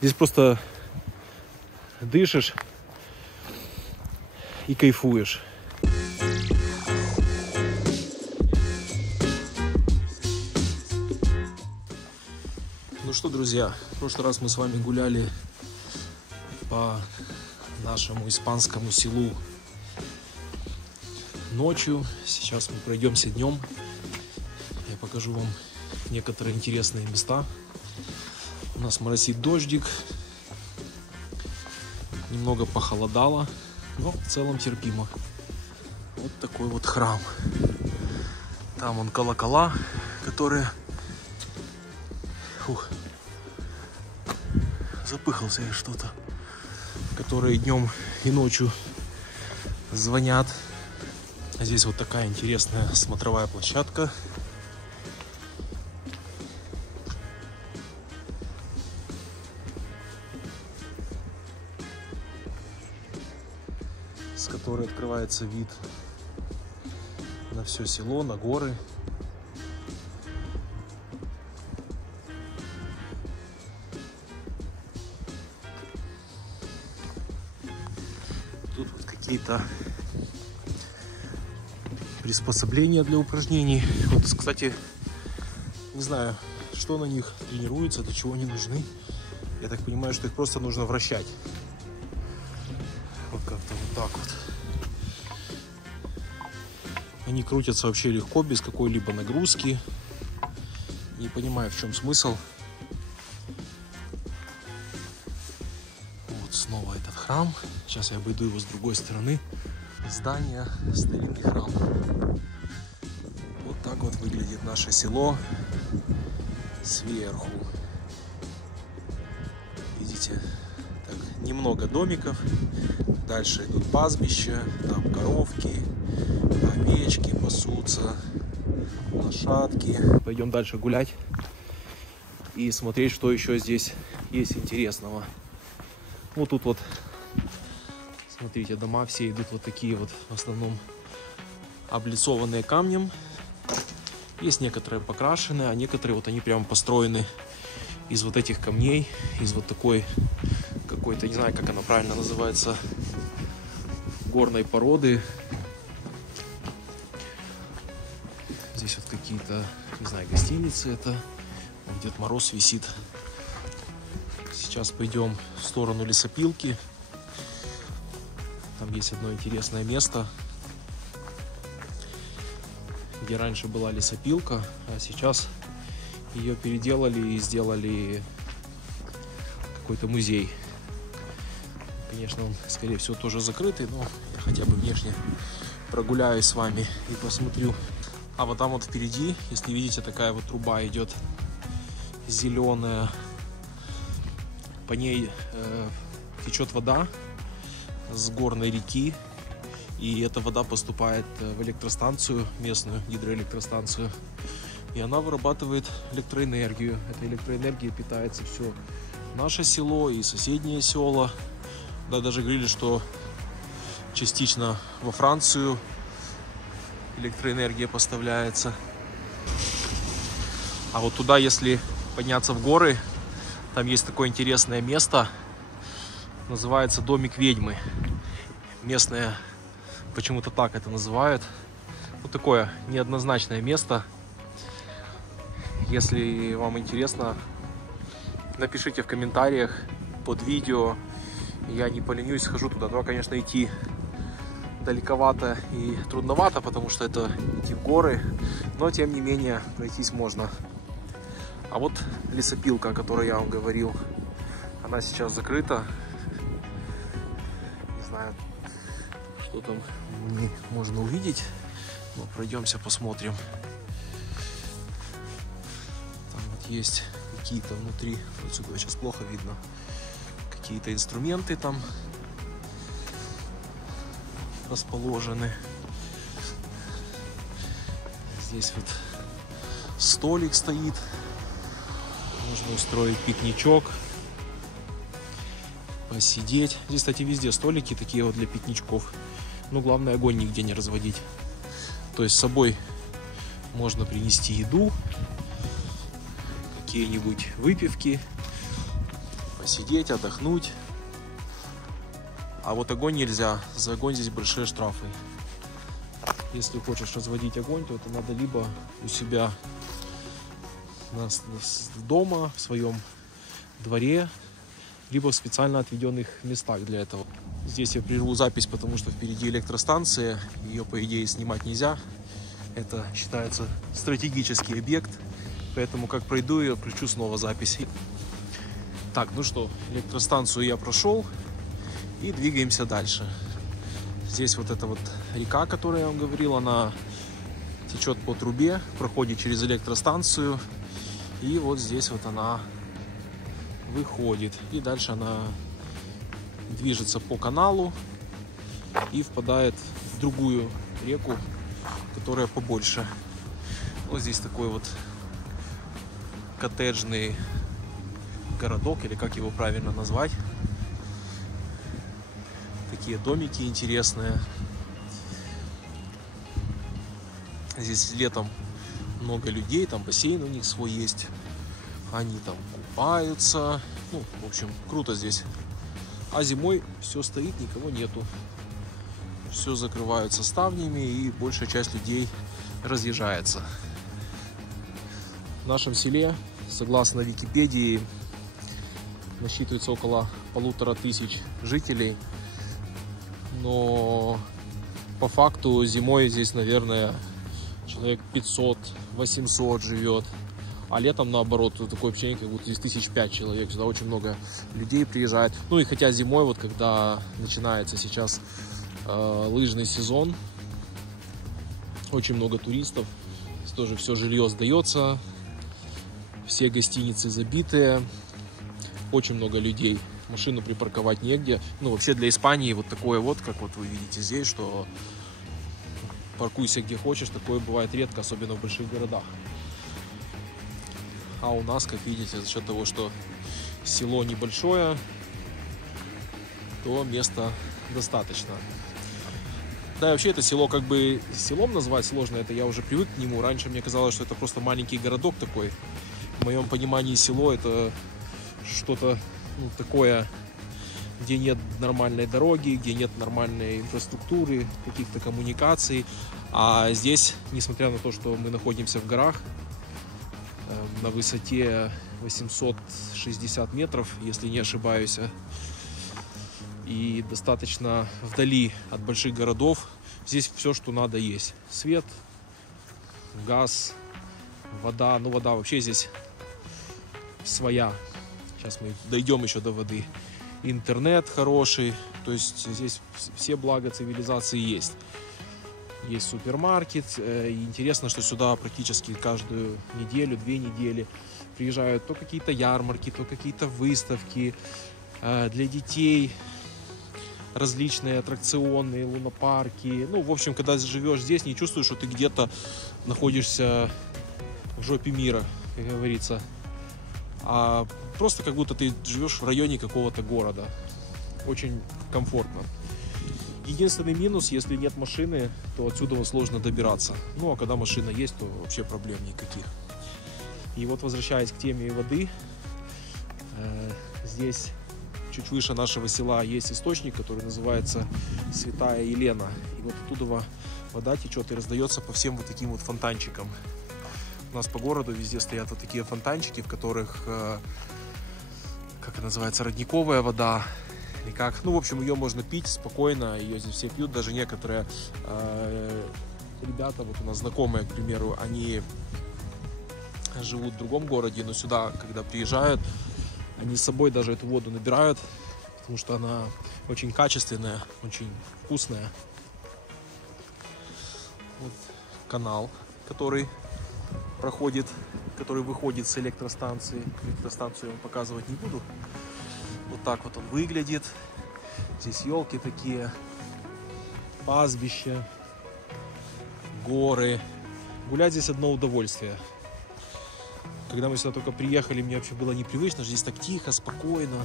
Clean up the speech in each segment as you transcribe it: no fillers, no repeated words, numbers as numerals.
Здесь просто дышишь и кайфуешь. Ну что, друзья, в прошлый раз мы с вами гуляли по нашему испанскому селу ночью. Сейчас мы пройдемся днем. Я покажу вам некоторые интересные места. У нас моросит дождик. Немного похолодало, но в целом терпимо. Вот такой вот храм. Там вон колокола, которые... Фух. Запыхался я что-то. Которые днем и ночью звонят. Здесь вот такая интересная смотровая площадка. С которой открывается вид на все село, на горы. Тут вот какие-то приспособления для упражнений. Вот, кстати, не знаю, что на них тренируется, для чего они нужны. Я так понимаю, что их просто нужно вращать. Вот как-то вот так вот. Они крутятся вообще легко, без какой-либо нагрузки. Не понимаю, в чем смысл. Вот снова этот храм. Сейчас я обойду его с другой стороны. Здание, старинный храм. Вот так вот выглядит наше село сверху. Видите, так, немного домиков. Дальше идут пастбища, там коровки, овечки пасутся, лошадки. Пойдем дальше гулять и смотреть, что еще здесь есть интересного. Вот тут вот, смотрите, дома все идут вот такие вот, в основном облицованные камнем. Есть некоторые покрашенные, а некоторые вот они прям построены из вот этих камней, из вот такой какой-то, не знаю, как она правильно называется, горной породы. Здесь вот какие-то, не знаю, гостиницы это. Дед Мороз висит. Сейчас пойдем в сторону лесопилки. Там есть одно интересное место, где раньше была лесопилка, а сейчас ее переделали и сделали какой-то музей. Конечно, он, скорее всего, тоже закрытый, но я хотя бы внешне прогуляюсь с вами и посмотрю. А вот там вот впереди, если видите, такая вот труба идет зеленая. По ней течет вода с горной реки. И эта вода поступает в электростанцию, местную гидроэлектростанцию. И она вырабатывает электроэнергию. Этой электроэнергией питается все наше село и соседние села. Да, даже говорили, что частично во Францию электроэнергия поставляется. А вот туда, если подняться в горы, там есть такое интересное место. Называется Домик Ведьмы. Местные почему-то так это называют. Вот такое неоднозначное место. Если вам интересно, напишите в комментариях под видео. Я не поленюсь, схожу туда. Туда, конечно, идти далековато и трудновато, потому что это идти в горы. Но, тем не менее, пройтись можно. А вот лесопилка, о которой я вам говорил, она сейчас закрыта. Не знаю, что там можно увидеть. Но пройдемся, посмотрим. Там вот есть какие-то внутри, отсюда сейчас плохо видно, какие-то инструменты там расположены. Здесь вот столик стоит. Можно устроить пикничок, посидеть. Здесь, кстати, везде столики такие вот для пикничков. Но главное, огонь нигде не разводить. То есть с собой можно принести еду, какие-нибудь выпивки, посидеть, отдохнуть. А вот огонь нельзя, за огонь здесь большие штрафы. Если хочешь разводить огонь, то это надо либо у себя дома, в своем дворе, либо в специально отведенных местах для этого. Здесь я прерву запись, потому что впереди электростанция, ее по идее снимать нельзя. Это считается стратегический объект, поэтому как пройду ее, включу снова запись. Так, ну что, электростанцию я прошел и двигаемся дальше. Здесь вот эта вот река, о которой я вам говорил, она течет по трубе, проходит через электростанцию, и вот здесь вот она выходит. И дальше она движется по каналу и впадает в другую реку, которая побольше. Вот здесь такой вот коттеджный городок, или как его правильно назвать. Такие домики интересные. Здесь летом много людей, там бассейн у них свой есть. Они там купаются. Ну, в общем, круто здесь. А зимой все стоит, никого нету. Все закрываются ставнями, и большая часть людей разъезжается. В нашем селе, согласно Википедии, насчитывается около 1500 жителей. Но по факту зимой здесь, наверное, человек 500-800 живет. А летом, наоборот, такое ощущение, как будто здесь 1005 человек. Сюда очень много людей приезжает. Ну и хотя зимой, вот когда начинается сейчас лыжный сезон, очень много туристов. Здесь тоже все жилье сдается. Все гостиницы забитые. Очень много людей. Машину припарковать негде. Ну, вообще для Испании вот такое вот, как вот вы видите здесь, что паркуйся где хочешь, такое бывает редко, особенно в больших городах. А у нас, как видите, за счет того, что село небольшое, то места достаточно. Да, и вообще это село как бы селом назвать сложно, это я уже привык к нему. Раньше мне казалось, что это просто маленький городок такой. В моем понимании село это что-то такое, где нет нормальной дороги, где нет нормальной инфраструктуры, каких-то коммуникаций. А здесь, несмотря на то, что мы находимся в горах, на высоте 860 метров, если не ошибаюсь, и достаточно вдали от больших городов, здесь все, что надо, есть. Свет, газ, вода. Ну, вода вообще здесь своя. Сейчас мы дойдем еще до воды. Интернет хороший. То есть здесь все блага цивилизации есть. Есть супермаркет. И интересно, что сюда практически каждую неделю, 2 недели приезжают то какие-то ярмарки, то какие-то выставки для детей. Различные аттракционные лунопарки. Ну, в общем, когда живешь здесь, не чувствуешь, что ты где-то находишься в жопе мира, как говорится. А просто как будто ты живешь в районе какого-то города. Очень комфортно. Единственный минус, если нет машины, то отсюда сложно добираться. Ну, а когда машина есть, то вообще проблем никаких. И вот, возвращаясь к теме воды, здесь чуть выше нашего села есть источник, который называется Святая Елена. И вот оттуда вода течет и раздается по всем вот таким вот фонтанчикам. У нас по городу везде стоят вот такие фонтанчики, в которых, как это называется, родниковая вода. Или как. Ну, в общем, ее можно пить спокойно, ее здесь все пьют, даже некоторые ребята, вот у нас знакомые, к примеру, они живут в другом городе, но сюда, когда приезжают, они с собой даже эту воду набирают, потому что она очень качественная, очень вкусная. Вот канал, который проходит, который выходит с электростанции. Электростанцию я вам показывать не буду. Вот так вот он выглядит. Здесь елки такие, пастбище, горы. Гулять здесь одно удовольствие. Когда мы сюда только приехали, мне вообще было непривычно, что здесь так тихо, спокойно,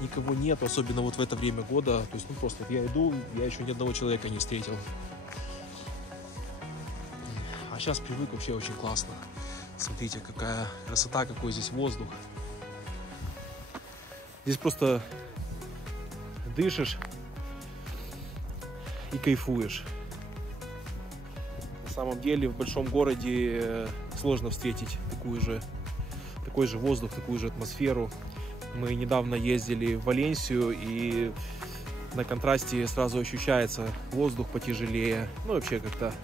никого нет, особенно вот в это время года. То есть, ну просто вот я иду, я еще ни одного человека не встретил. А сейчас привык, вообще очень классно. Смотрите, какая красота, какой здесь воздух. Здесь просто дышишь и кайфуешь. На самом деле в большом городе сложно встретить такой же воздух, такую же атмосферу. Мы недавно ездили в Валенсию, и на контрасте сразу ощущается воздух потяжелее. Ну, вообще как-то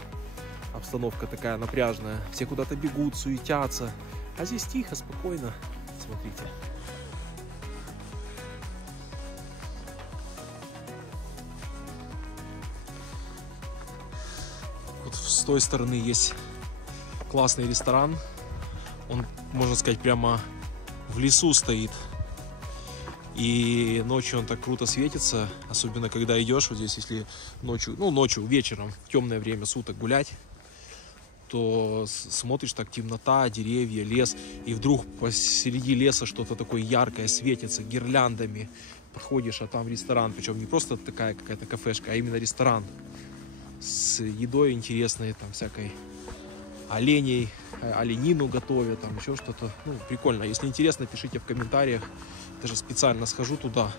обстановка такая напряжная. Все куда-то бегут, суетятся. А здесь тихо, спокойно. Смотрите. Вот с той стороны есть классный ресторан. Он, можно сказать, прямо в лесу стоит. И ночью он так круто светится, особенно когда идешь вот здесь, если ночью, вечером, в темное время суток гулять, то смотришь, так темнота, деревья, лес, и вдруг посреди леса что-то такое яркое светится гирляндами. Подходишь, а там ресторан, причем не просто такая какая-то кафешка, а именно ресторан с едой интересной, там всякой оленину готовят, там еще что-то. Ну, прикольно. Если интересно, пишите в комментариях. Даже специально схожу туда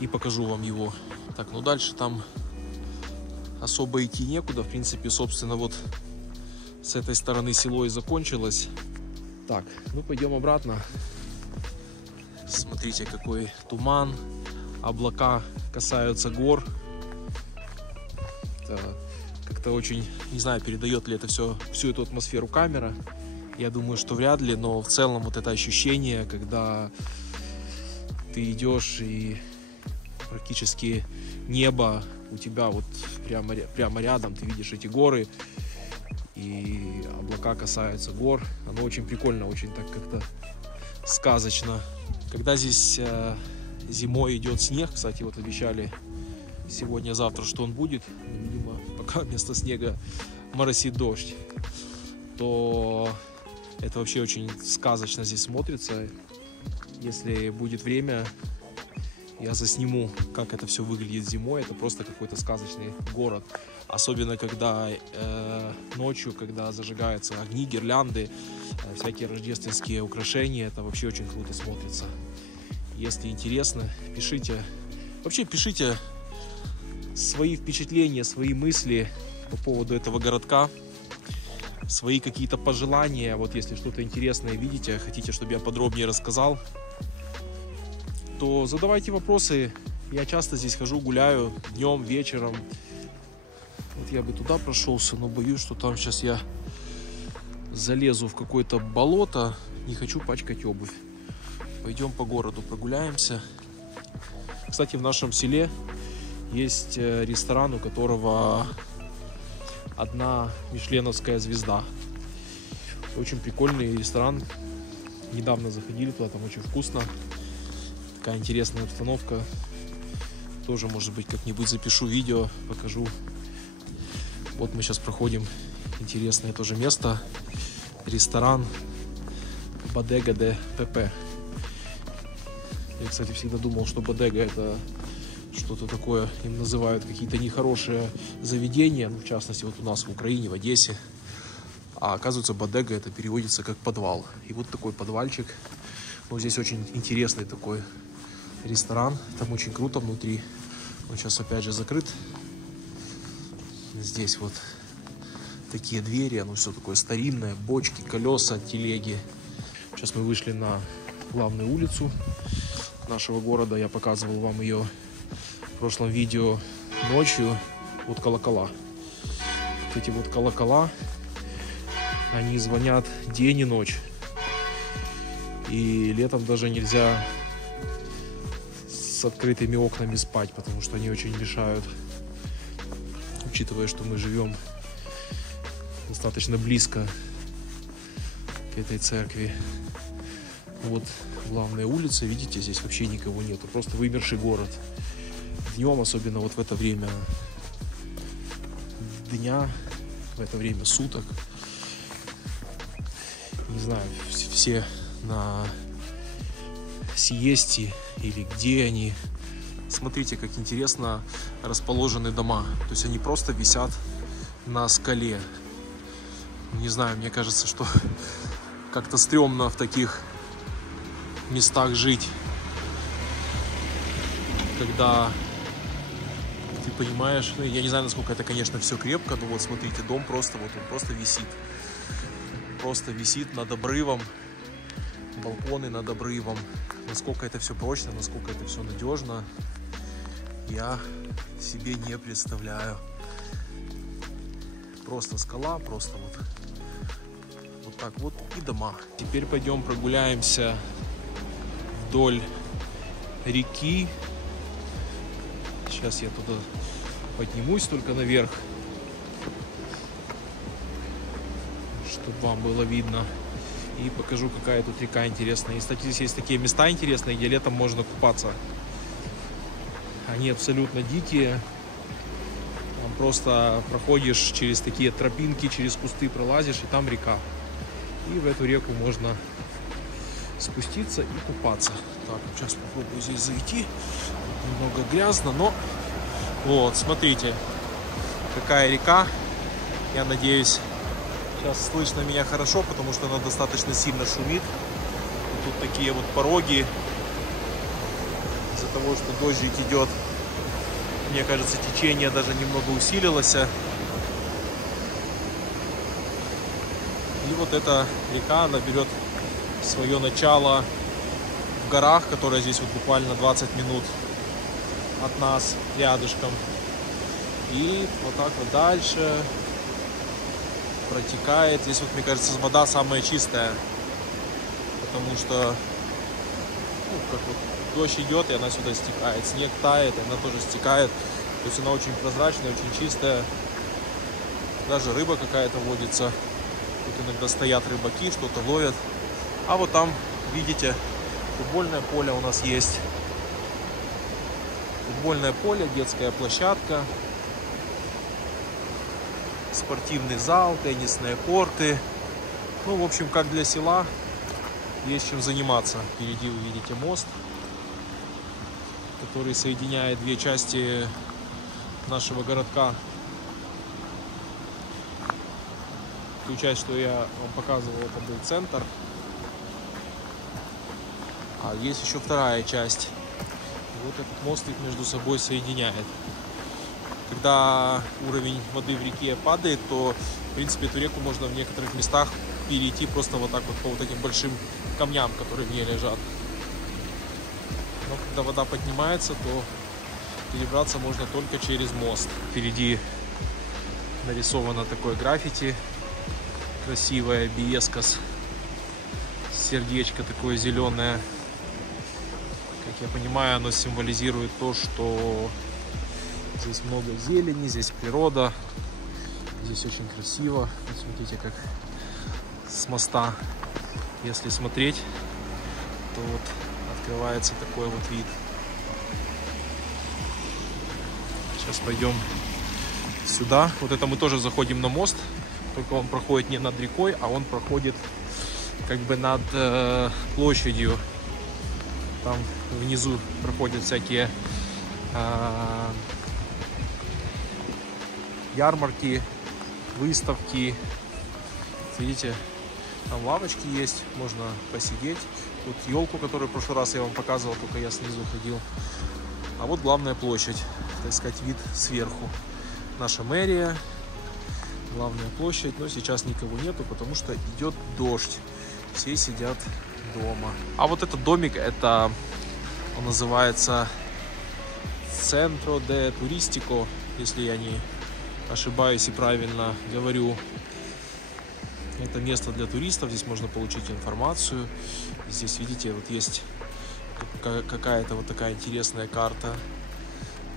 и покажу вам его. Так, ну дальше там особо идти некуда. В принципе, собственно, вот с этой стороны село и закончилось. Так, ну пойдем обратно. Смотрите, какой туман. Облака касаются гор. Это как-то очень, не знаю, передает ли это всю эту атмосферу камера. Я думаю, что вряд ли, но в целом вот это ощущение, когда ты идешь и практически небо у тебя вот прямо рядом, ты видишь эти горы, и облака касаются гор. Оно очень прикольно, очень так как-то сказочно. Когда здесь зимой идет снег, кстати, вот обещали сегодня-завтра, что он будет, но, видимо, пока вместо снега моросит дождь, то это вообще очень сказочно здесь смотрится. Если будет время, я засниму, как это все выглядит зимой. Это просто какой-то сказочный город. Особенно, когда ночью, когда зажигаются огни, гирлянды, всякие рождественские украшения. Это вообще очень круто смотрится. Если интересно, пишите. Вообще пишите свои впечатления, свои мысли по поводу этого городка. Свои какие-то пожелания. Вот если что-то интересное видите, хотите, чтобы я подробнее рассказал, то задавайте вопросы. Я часто здесь хожу, гуляю днем, вечером. Вот я бы туда прошелся, но боюсь, что там сейчас я залезу в какое-то болото. Не хочу пачкать обувь. Пойдем по городу прогуляемся. Кстати, в нашем селе есть ресторан, у которого 1 мишленовская звезда. Очень прикольный ресторан. Недавно заходили туда, там очень вкусно. Такая интересная обстановка. Тоже, может быть, как-нибудь запишу видео, покажу. Вот мы сейчас проходим интересное тоже место. Ресторан Бодега де Пепе. Я, кстати, всегда думал, что Бодега — это что-то такое, им называют какие-то нехорошие заведения, ну, в частности, вот у нас в Украине, в Одессе. А оказывается, Бодега — это переводится как подвал. И вот такой подвальчик. Ну, здесь очень интересный такой ресторан. Там очень круто внутри. Он сейчас опять же закрыт. Здесь вот такие двери. Оно все такое старинное. Бочки, колеса, телеги. Сейчас мы вышли на главную улицу нашего города. Я показывал вам ее в прошлом видео ночью. Вот колокола. Вот эти вот колокола, они звонят день и ночь. И летом даже нельзя с открытыми окнами спать, потому что они очень мешают. Учитывая, что мы живем достаточно близко к этой церкви. Вот главная улица, видите, здесь вообще никого нету, просто вымерший город. Днем, особенно вот в это время дня, в это время суток, не знаю, все на сиесте или где они. Смотрите, как интересно расположены дома. То есть они просто висят на скале. Не знаю, мне кажется, что как-то стрёмно в таких местах жить. когда ты понимаешь, ну, я не знаю, насколько это, конечно, все крепко, но вот смотрите, дом просто, вот он просто висит над обрывом, балконы над обрывом. Насколько это все прочно, насколько это все надежно, я себе не представляю. Просто скала, просто вот так вот и дома. Теперь пойдем прогуляемся вдоль реки. Сейчас я туда поднимусь только наверх, чтобы вам было видно. И покажу, какая тут река интересная. И, кстати, здесь есть такие места интересные, где летом можно купаться. Они абсолютно дикие. Там просто проходишь через такие тропинки, через кусты пролазишь, и там река. И в эту реку можно спуститься и купаться. Так, сейчас попробую здесь зайти. Немного грязно, но вот, смотрите, какая река. Я надеюсь, сейчас слышно меня хорошо, потому что она достаточно сильно шумит. И тут такие вот пороги. Из-за того, что дождик идет, мне кажется, течение даже немного усилилось. И вот эта река, она берет свое начало в горах, которые здесь вот буквально 20 минут от нас, рядышком. И вот так вот дальше протекает. Здесь вот, мне кажется, вода самая чистая, потому что как вот дождь идет, и она сюда стекает. Снег тает, и она тоже стекает. То есть она очень прозрачная, очень чистая. Даже рыба какая-то водится. Тут иногда стоят рыбаки, что-то ловят. А вот там, видите, футбольное поле у нас есть. Футбольное поле, детская площадка, спортивный зал, теннисные корты. Ну, в общем, как для села, есть чем заниматься. Впереди вы видите мост, который соединяет две части нашего городка. Ту часть, что я вам показывал, это был центр. А есть еще вторая часть. И вот этот мост их между собой соединяет. Когда уровень воды в реке падает, то, в принципе, эту реку можно в некоторых местах перейти просто вот так вот по вот этим большим камням, которые в ней лежат. Но когда вода поднимается, то перебраться можно только через мост. Впереди нарисовано такое граффити красивое, Биескос. Сердечко такое зеленое. Как я понимаю, оно символизирует то, что здесь много зелени, здесь природа. Здесь очень красиво. Вот смотрите, как с моста, если смотреть, то вот открывается такой вот вид. Сейчас пойдем сюда. Вот это мы тоже заходим на мост, только он проходит не над рекой, а он проходит как бы над площадью. Там внизу проходят всякие ярмарки, выставки. Видите, там лавочки есть, можно посидеть. Тут елку, которую в прошлый раз я вам показывал, только я снизу ходил. А вот главная площадь, так сказать, вид сверху. Наша мэрия, главная площадь, но сейчас никого нету, потому что идет дождь. Все сидят дома. А вот этот домик, это он называется Centro de Turistico, если я не ошибаюсь и правильно говорю. Это место для туристов, здесь можно получить информацию. Здесь, видите, вот есть какая-то вот такая интересная карта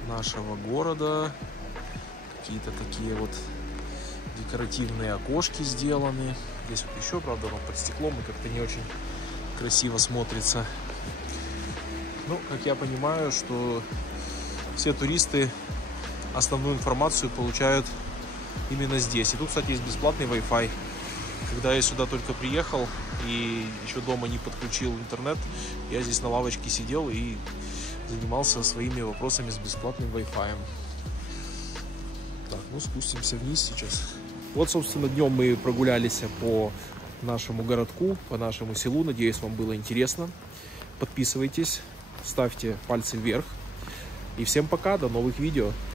нашего города. Какие-то такие вот декоративные окошки сделаны. Здесь вот еще, правда, но под стеклом и как-то не очень красиво смотрится. Ну, как я понимаю, что все туристы основную информацию получают именно здесь. И тут, кстати, есть бесплатный Wi-Fi. Когда я сюда только приехал и еще дома не подключил интернет, я здесь на лавочке сидел и занимался своими вопросами с бесплатным Wi-Fi. Так, ну спустимся вниз сейчас. Вот, собственно, днем мы прогулялись по нашему городку, по нашему селу. Надеюсь, вам было интересно. Подписывайтесь, ставьте пальцы вверх. И всем пока, до новых видео.